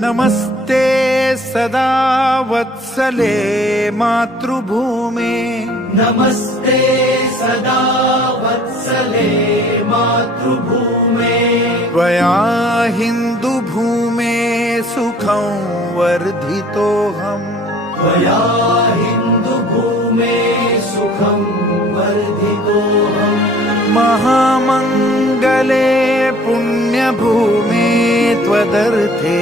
नमस्ते सदा वत्सले मातृभूमे नमस्ते सदा वत्सले मातृभूमे त्वया हिन्दुभूमे सुखं वर्धितोऽहम् त्वया हिन्दुभूमे सुखं वर्धितोऽहम् महामङ्गले पुण्यभूमे त्वदर्थे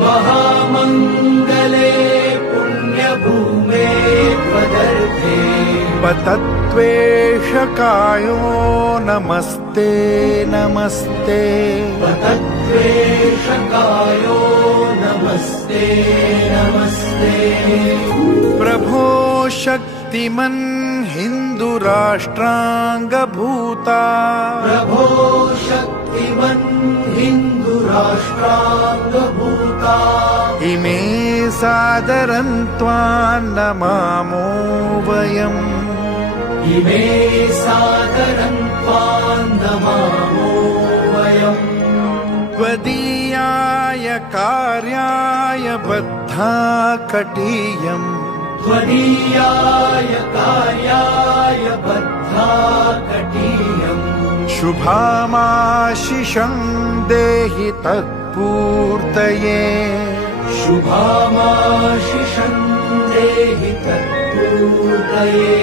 महामङ्गले पुण्यभूमे त्वदर्थे पतत्वेषकायो नमस्ते नमस्ते पतत्वेषकायो नमस्ते नमस्ते प्रभो शक्तिमन् हिन्दुराष्ट्राङ्गभूता प्रभो शक्तिमन् हिन्दुराष्ट्राङ्गभूता इमे सादरं त्वां नमामो वयम् इमे सादरं त्वां नमामो वयम् त्वदीयाय कार्याय बद्धा कटीयम् त्वदीयाय कार्याय बद्धा कटीयम् शुभामाशिषं देहि तत्पूर्तये शुभामाशिषं देहि तत्पूर्तये